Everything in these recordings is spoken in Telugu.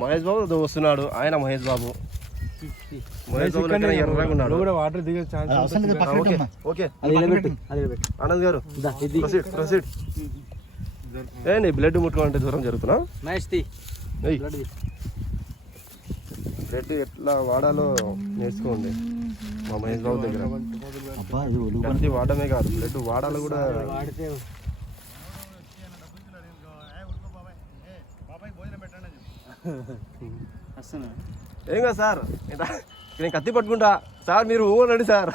మహేష్ బాబు వస్తున్నాడు. ఆయన మహేష్ బాబు ఎర్రగా ఉన్నాడు. వాటర్ దిగే ఛాన్స్. ఓకే ఆనంద్ గారు ప్రొసీడ్. ఏంటి బ్లడ్ ముట్టుకోవాలంటే దూరం జరుగుతున్నా? బ్లడ్ ఎట్లా వాడాలో నేర్చుకోండి మా మహేష్ బాబు దగ్గర. బ్లడ్ వాడమే కాదు, బ్లడ్ వాడాలో కూడా. ఏం కాదు సార్, నేను కత్తి పట్టుకుంటా సార్, మీరు ఊరండి సార్.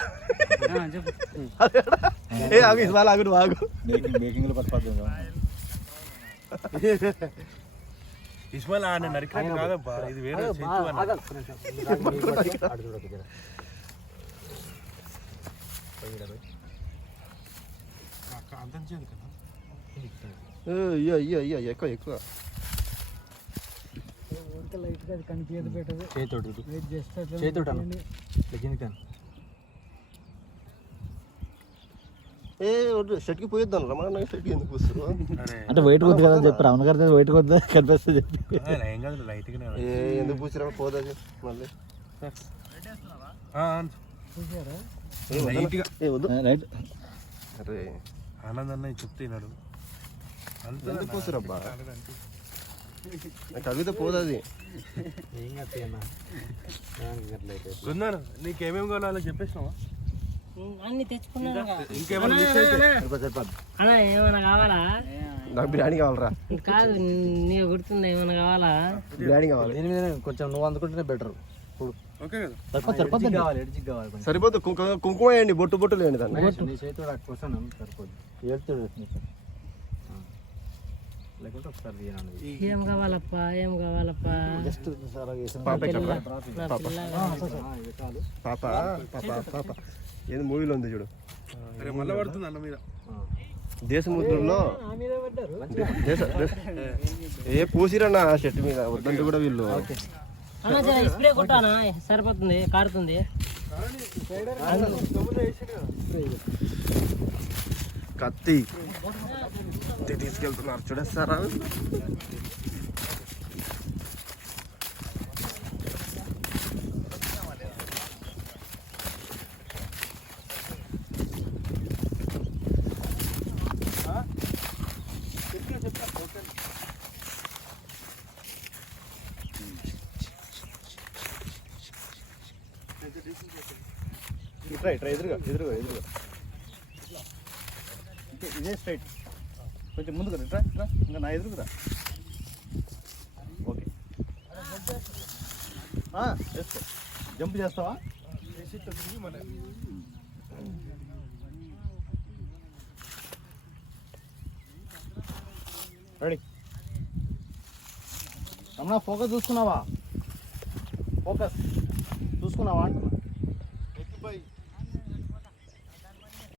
ఏ ఆగు ఇవాళ ఆగు, నువ్వు ఆగు. ఇస్మాయిల్ ఆయన నరికినట్టు కాదబ్బా, ఇది వేరే ఎక్కువ ఎక్కువ షర్ట్కి పోయిద్దాం రమణ, షర్ట్కి ఎందుకు వస్తారు అంటే వెయిట్ కొద్ది కదా చెప్పి రమణ గారు వెయిట్ కొద్ది కనిపిస్తుంది చెప్పి ఎందుకు పూసిరా పోదది మళ్ళీ. అరే ఆనంద్ అన్న చెప్తున్నాడు ఎందుకు పూసిరబ్బా, కవిత పోదది. నీకేమేమి కావాలో అలా చెప్పేసినావా? అన్ని తెచ్చుకున్నా. ఏమైనా కావాలా? నాకు బిర్యానీ కావాలరా. కాదు, నీకు గుర్తుందా ఏమైనా కావాలా? బిర్యానీ కావాలి. కొంచెం నువ్వు అందుకుంటేనే బెటర్. సరిపోతుంది. కుంకుమ వేయండి, బొట్టు బొట్టు లేండి దాన్ని. ఏం కావాలప్పా, ఏం కావాలప్పా? పాప ఏది మూవీలో ఉంది చూడు, మళ్ళీ పడుతుంది అన్న మీద. దేశముద్రలో ఏ పూసిరన్నా షర్ట్ మీద వద్దంటే కూడా వీళ్ళు. స్ప్రే కొట్టానా, సరిపోతుంది, కారుతుంది. కత్తి తీసుకెళ్తున్నారు చూడేస్తారా? ఇట్రా ఎదురుగా ఎదురుగా ఎదురుగా ఇదే స్ట్రైట్, కొంచెం ముందుకు ఇట్రా ఇట్రా, ఇంకా నా ఎదురుకురా. ఓకే చేసుకో. జంప్ చేస్తావా? రెడీ రమణ, ఫోకస్ చూసుకున్నావా? ఫోకస్ చూసుకున్నావా అంటున్నా.